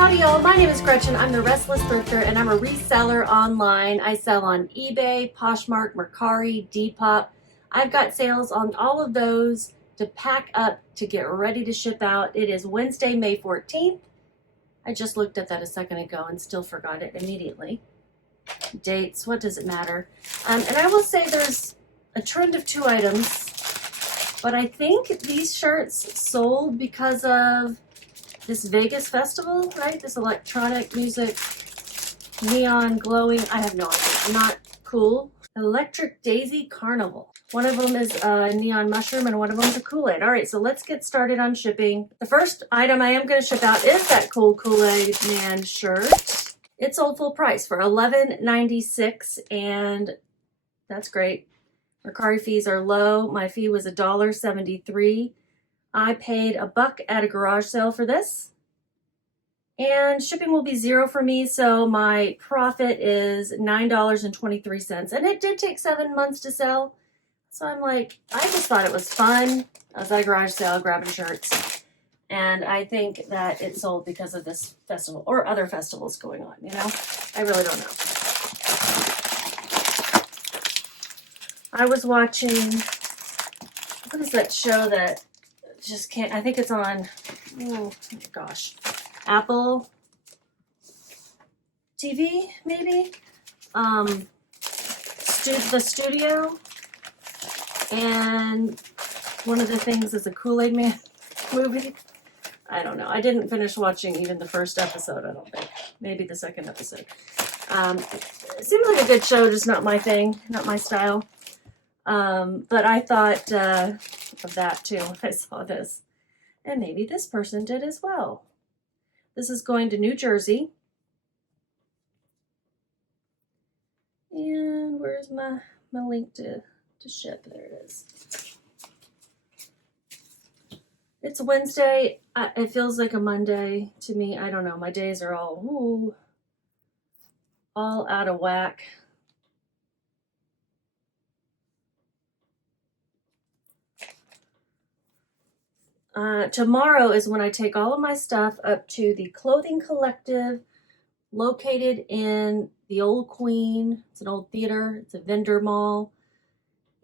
Howdy y'all, my name is Gretchen. I'm the Restless Thrifter and I'm a reseller online. I sell on eBay, Poshmark, Mercari, Depop. I've got sales on all of those to pack up to get ready to ship out. It is Wednesday, May 14th. I just looked at that a second ago and still forgot it immediately. Dates, what does it matter? And I will say there's a trend of 2 items, but I think these shirts sold because of this Vegas festival, right? This electronic music, neon glowing, I have no idea, not cool. Electric Daisy Carnival. One of them is a neon mushroom and one of them is a Kool-Aid. All right, so let's get started on shipping. The first item I am going to ship out is that cool Kool-Aid Man shirt. It sold full price for $11.96 and that's great. Mercari fees are low. My fee was $1.73. I paid $1 at a garage sale for this. And shipping will be $0 for me, so my profit is $9.23. And it did take 7 months to sell. So I'm like, I just thought it was fun. I was at a garage sale grabbing shirts. And I think that it sold because of this festival or other festivals going on, you know? I really don't know. I was watching, what is that show that just can't, I think it's on, oh gosh, Apple TV, maybe? The Studio. And one of the things is a Kool-Aid Man movie. I don't know. I didn't finish watching even the first episode, I don't think. Maybe the second episode. It seems like a good show, just not my thing, not my style. But I thought of that too when I saw this. And maybe this person did as well. This is going to New Jersey. And where's my link to ship? There it is. It's Wednesday. It feels like a Monday to me. I don't know. My days are all out of whack. Tomorrow is when I take all of my stuff up to the Clothing Collective located in the Old Queen. It's an old theater. It's a vendor mall.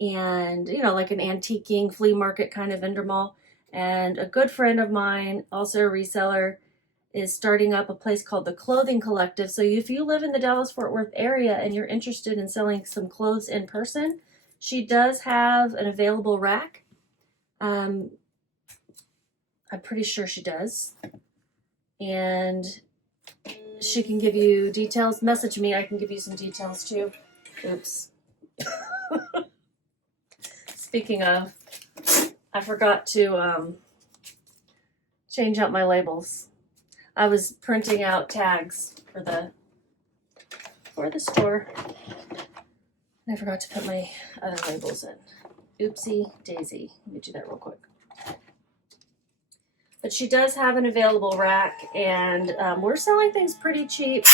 And, you know, like an antiquing flea market kind of vendor mall. And a good friend of mine, also a reseller, is starting up a place called the Clothing Collective. So if you live in the Dallas-Fort Worth area and you're interested in selling some clothes in person, she does have an available rack. I'm pretty sure she does. And she can give you details. Message me, I can give you some details too. Oops. Speaking of, I forgot to change out my labels. I was printing out tags for the store. And I forgot to put my other labels in. Oopsie daisy. Let me do that real quick. But she does have an available rack, and we're selling things pretty cheap,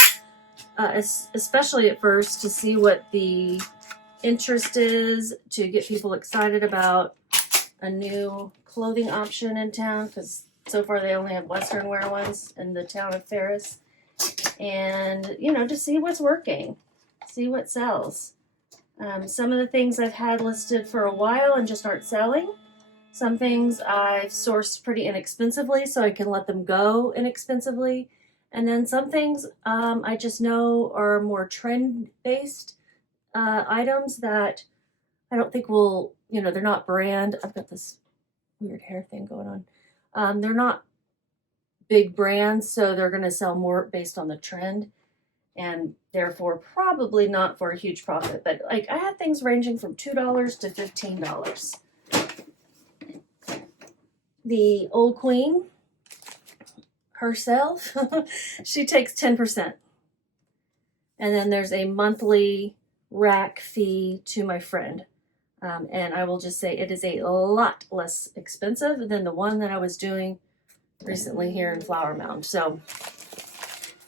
especially at first, to see what the interest is, to get people excited about a new clothing option in town, because so far they only have Western wear ones in the town of Ferris. And, you know, to see what's working, see what sells. Some of the things I've had listed for a while and just aren't selling. Some things I've sourced pretty inexpensively, so I can let them go inexpensively. And then some things I just know are more trend-based items that I don't think will, you know, they're not brand. I've got this weird hair thing going on. They're not big brands, so they're going to sell more based on the trend. And therefore probably not for a huge profit. But like I have things ranging from $2 to $15. The Old Queen herself, she takes 10%. And then there's a monthly rack fee to my friend. And I will just say it is a lot less expensive than the one that I was doing recently here in Flower Mound. So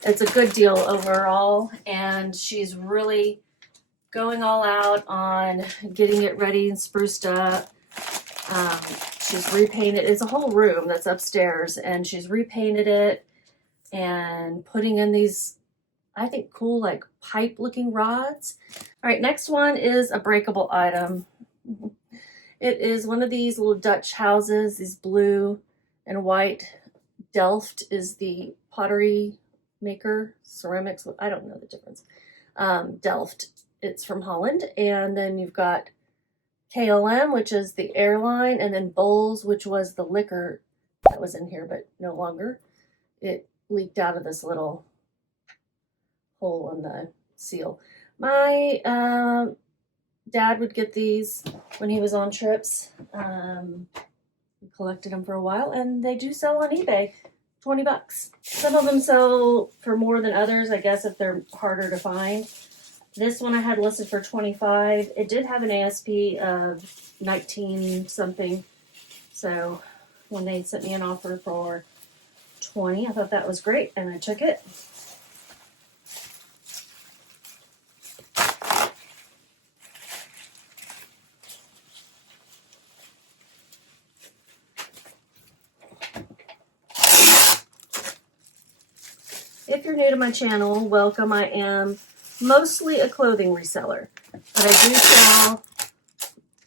it's a good deal overall. And she's really going all out on getting it ready and spruced up. She's repainted, it's a whole room that's upstairs, and she's repainted it and putting in these, I think, cool like pipe looking rods. All right, next one is a breakable item. It is one of these little Dutch houses, these blue and white. Delft is the pottery maker, ceramics, I don't know the difference. Delft, it's from Holland. And then you've got KLM, which is the airline, and then Bowls, which was the liquor that was in here, but no longer. It leaked out of this little hole in the seal. My dad would get these when he was on trips. We collected them for a while, and they do sell on eBay. 20 bucks. Some of them sell for more than others, I guess, if they're harder to find. This one I had listed for 25. It did have an ASP of 19 something. So when they sent me an offer for 20, I thought that was great, and I took it. If you're new to my channel, welcome. I am mostly a clothing reseller, but I do sell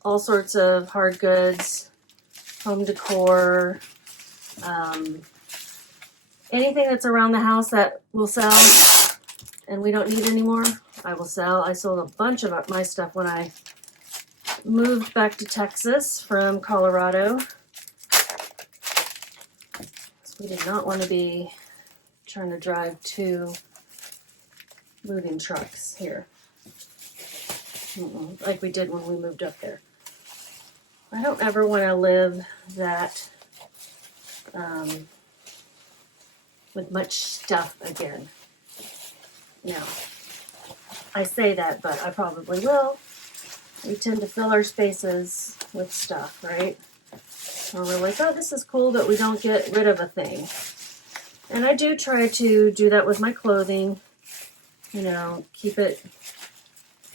all sorts of hard goods, home decor, anything that's around the house that will sell and we don't need anymore, I will sell. I sold a bunch of my stuff when I moved back to Texas from Colorado. So we did not want to be trying to drive 2 moving trucks here, like we did when we moved up there. I don't ever want to live that with much stuff again. Now, I say that, but I probably will. We tend to fill our spaces with stuff, right? Or we're like, oh, this is cool, but we don't get rid of a thing. And I do try to do that with my clothing, you know, keep it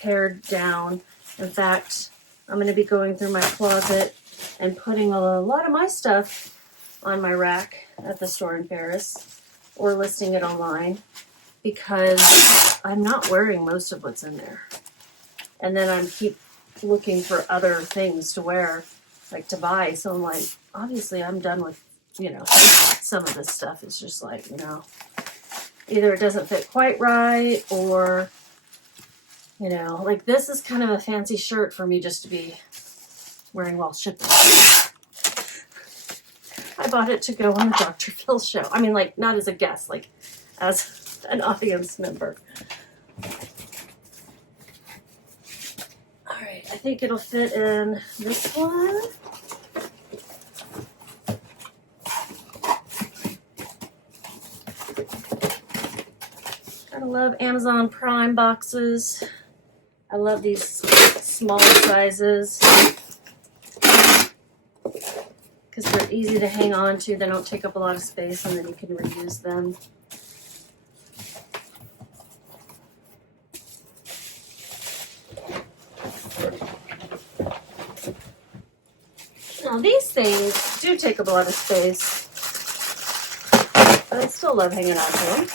pared down. In fact, I'm going to be going through my closet and putting a lot of my stuff on my rack at the store in Paris or listing it online because I'm not wearing most of what's in there. And then I keep looking for other things to wear, like to buy. So I'm like, obviously I'm done with, you know, some of this stuff is just like, you know, either it doesn't fit quite right or, you know, like this is kind of a fancy shirt for me just to be wearing while shipping. I bought it to go on the Dr. Phil show. I mean, like, not as a guest, like as an audience member. All right, I think it'll fit in this one. I love Amazon Prime boxes. I love these small sizes because they're easy to hang on to. They don't take up a lot of space and then you can reuse them. Now these things do take up a lot of space, but I still love hanging on to them.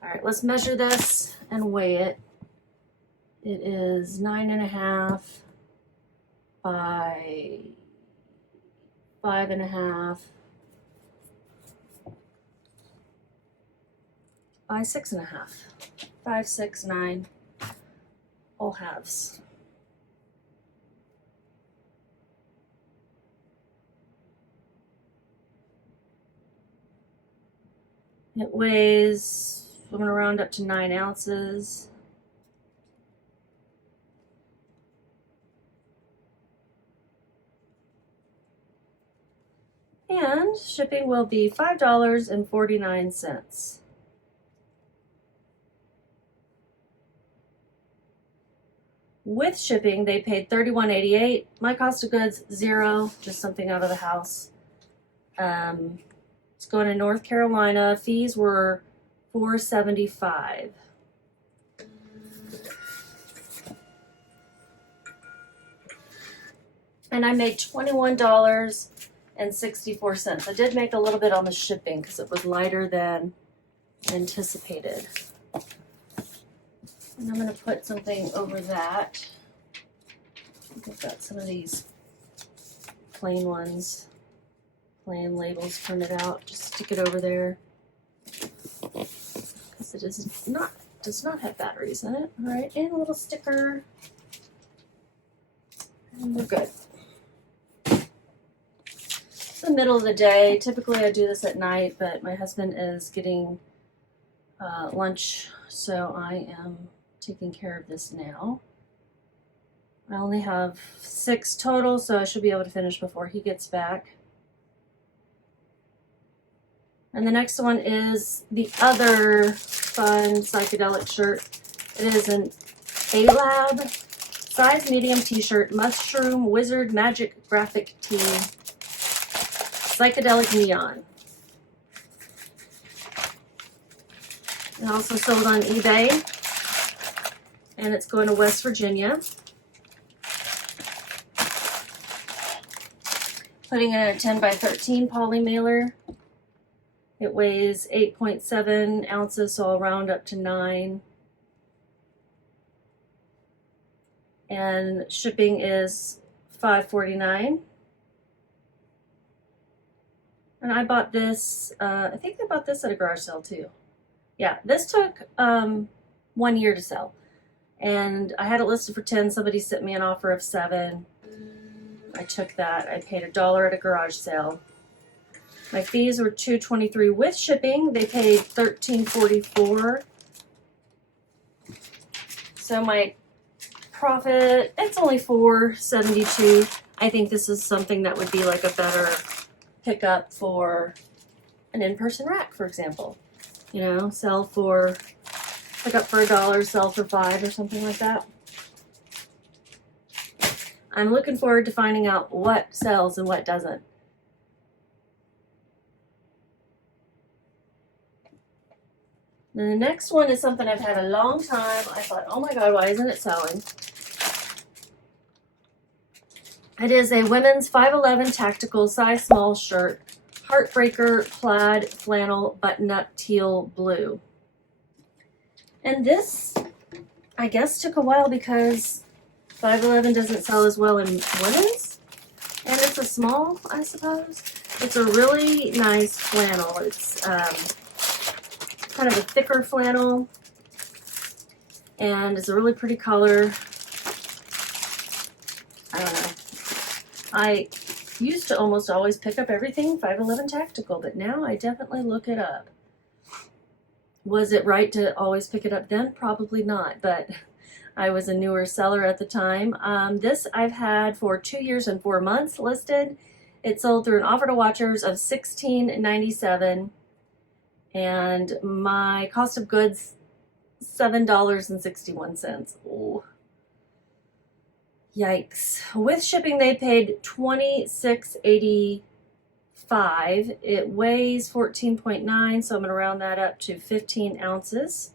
All right, let's measure this and weigh it. It is 9.5 by 5.5 by 6.5. 5, 6, 9, all halves. It weighs, I'm going to round up to 9 ounces. And shipping will be $5.49. With shipping, they paid $31.88. My cost of goods, $0, just something out of the house. It's going to North Carolina. Fees were $4.75. And I made $21.64. I did make a little bit on the shipping because it was lighter than anticipated. And I'm going to put something over that. I've got some of these plain ones, plain labels printed out. Just stick it over there because it does not have batteries in it. All right, and a little sticker, and we're good. It's the middle of the day. Typically, I do this at night, but my husband is getting lunch, so I am taking care of this now. I only have 6 total, so I should be able to finish before he gets back. And the next one is the other fun psychedelic shirt. It is an A-Lab size medium t-shirt, mushroom wizard magic graphic tee, psychedelic neon. And also sold on eBay, and it's going to West Virginia. Putting it in a 10 by 13 poly mailer. It weighs 8.7 ounces, so I'll round up to 9. And shipping is $5.49. And I bought this, I think I bought this at a garage sale too. Yeah, this took 1 year to sell. And I had it listed for 10. Somebody sent me an offer of 7. I took that. I paid $1 at a garage sale. My fees were $2.23 with shipping. They paid $13.44. So my profit, it's only $4.72. I think this is something that would be like a better pickup for an in-person rack, for example. You know, pick up for $1, sell for $5 or something like that. I'm looking forward to finding out what sells and what doesn't. Then the next one is something I've had a long time. I thought, oh my God, why isn't it selling? It is a women's 5'11" tactical size small shirt, Heartbreaker plaid flannel button-up teal blue. And this, I guess, took a while because 5'11" doesn't sell as well in women's, and it's a small, I suppose. It's a really nice flannel. It's kind of a thicker flannel, and it's a really pretty color. I don't know. I used to almost always pick up everything 5'11" tactical, but now I definitely look it up. Was it right to always pick it up then? Probably not, but I was a newer seller at the time. This I've had for 2 years and 4 months listed. It sold through an offer to watchers of $16.97, and my cost of goods $7.61. Ooh. Yikes. With shipping, they paid $26.85. It weighs 14.9, so I'm going to round that up to 15 ounces.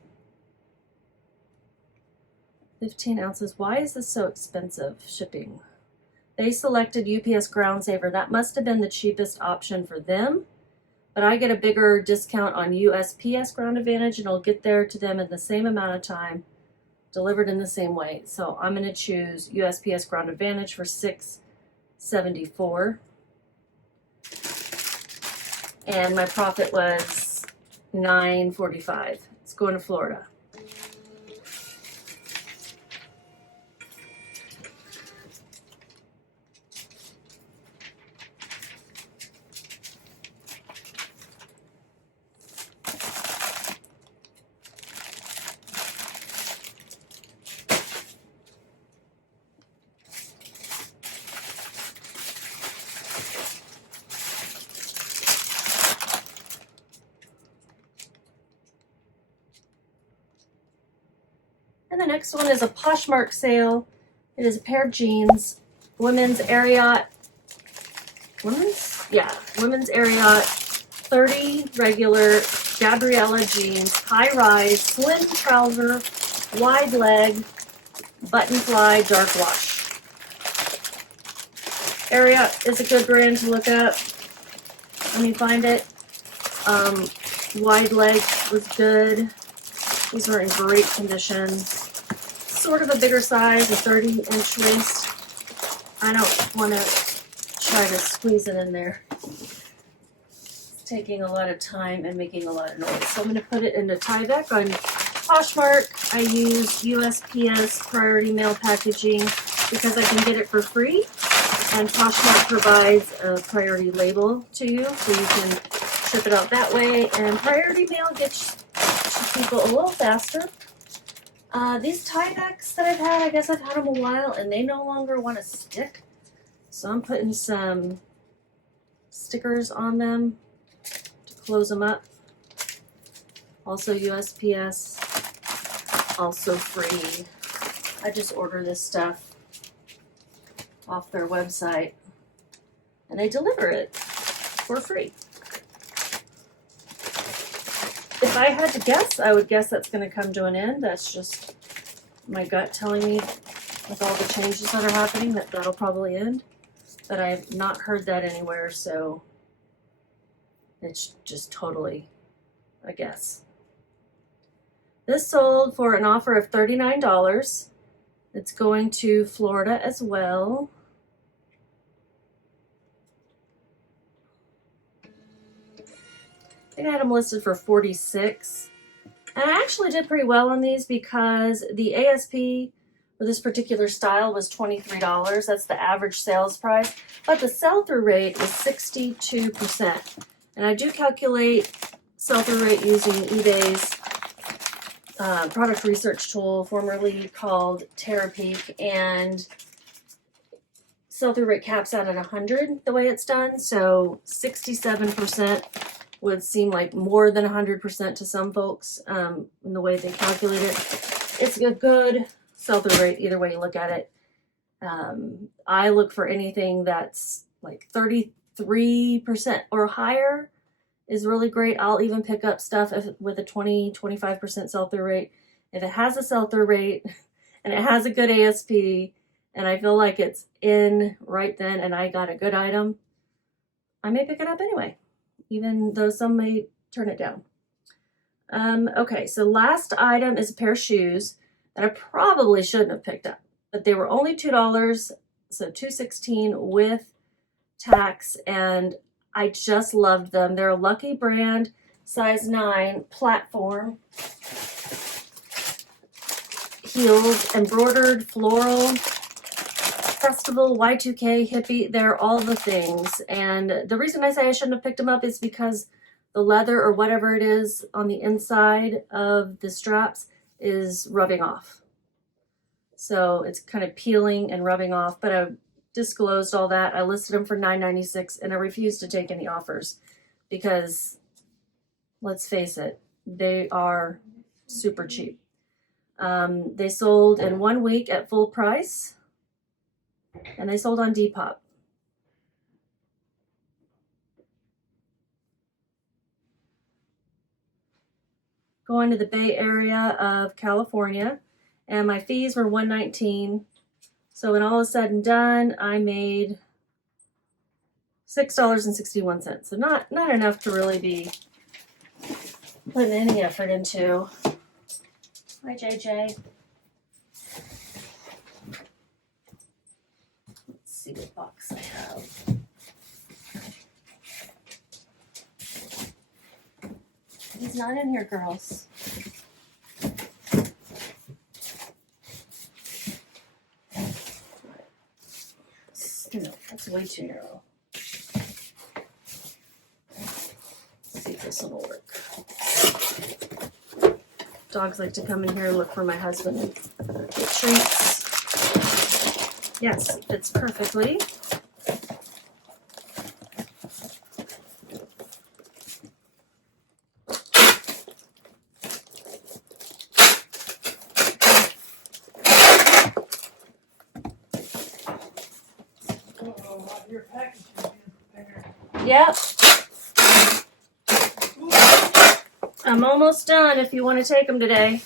15 ounces. Why is this so expensive shipping? They selected UPS Ground Saver. That must have been the cheapest option for them, but I get a bigger discount on USPS Ground Advantage, and it'll get there to them in the same amount of time, delivered in the same way. So I'm going to choose USPS Ground Advantage for $6.74. And my profit was $9.45. It's going to Florida. And the next one is a Poshmark sale. It is a pair of jeans, women's Ariat, women's Ariat 30 regular Gabriella jeans, high rise, slim trouser, wide leg, button fly, dark wash. Ariat is a good brand to look up. Let me find it. Wide leg was good. These are in great condition. Sort of a bigger size, a 30-inch waist. I don't want to try to squeeze it in there. It's taking a lot of time and making a lot of noise. So I'm going to put it into Tyvek on Poshmark. I use USPS priority mail packaging because I can get it for free. And Poshmark provides a priority label to you, so you can ship it out that way. And priority mail gets to people a little faster. These Tyveks that I've had, I guess I've had them a while, and they no longer want to stick. So I'm putting some stickers on them to close them up. Also USPS, also free. I just order this stuff off their website, and they deliver it for free. If I had to guess, I would guess that's going to come to an end. That's just my gut telling me, with all the changes that are happening, that that'll probably end. But I've not heard that anywhere, so it's just totally a guess. This sold for an offer of $39. It's going to Florida as well. I think I had them listed for $46. And I actually did pretty well on these because the ASP for this particular style was $23. That's the average sales price. But the sell-through rate is 62%. And I do calculate sell-through rate using eBay's product research tool, formerly called Terapeak, and sell-through rate caps out at 100 the way it's done. So 67% would seem like more than 100% to some folks in the way they calculate it. It's a good sell-through rate either way you look at it. I look for anything that's like 33% or higher is really great. I'll even pick up stuff with a 20-25% sell-through rate. If it has a sell-through rate and it has a good ASP and I feel like it's in right then and I got a good item, I may pick it up anyway, even though some may turn it down. Okay, so last item is a pair of shoes that I probably shouldn't have picked up, but they were only $2, so $2.16 with tax, and I just loved them. They're a Lucky brand, size 9, platform, heels, embroidered, floral, festival, Y2K, hippie. They're all the things. And the reason I say I shouldn't have picked them up is because the leather or whatever it is on the inside of the straps is rubbing off. So it's kind of peeling and rubbing off, but I disclosed all that. I listed them for $9.96 and I refused to take any offers because, let's face it, they are super cheap. They sold in 1 week at full price, and they sold on Depop. Going to the Bay Area of California, and my fees were $119. So when all is said and done, I made $6.61. So not enough to really be putting any effort into. Hi, JJ. Let's see what box I have. He's not in here, girls. No, that's way too narrow. Let's see if this one will work. Dogs like to come in here and look for my husband and get treats. Yes, it fits perfectly. your package is being prepared. Yep. I'm almost done if you want to take them today.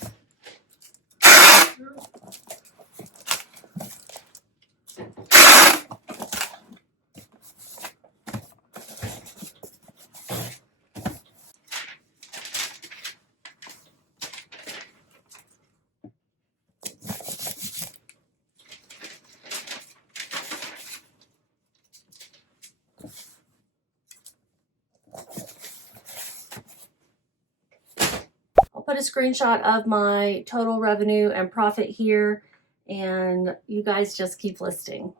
I'll put a screenshot of my total revenue and profit here, and you guys just keep listing.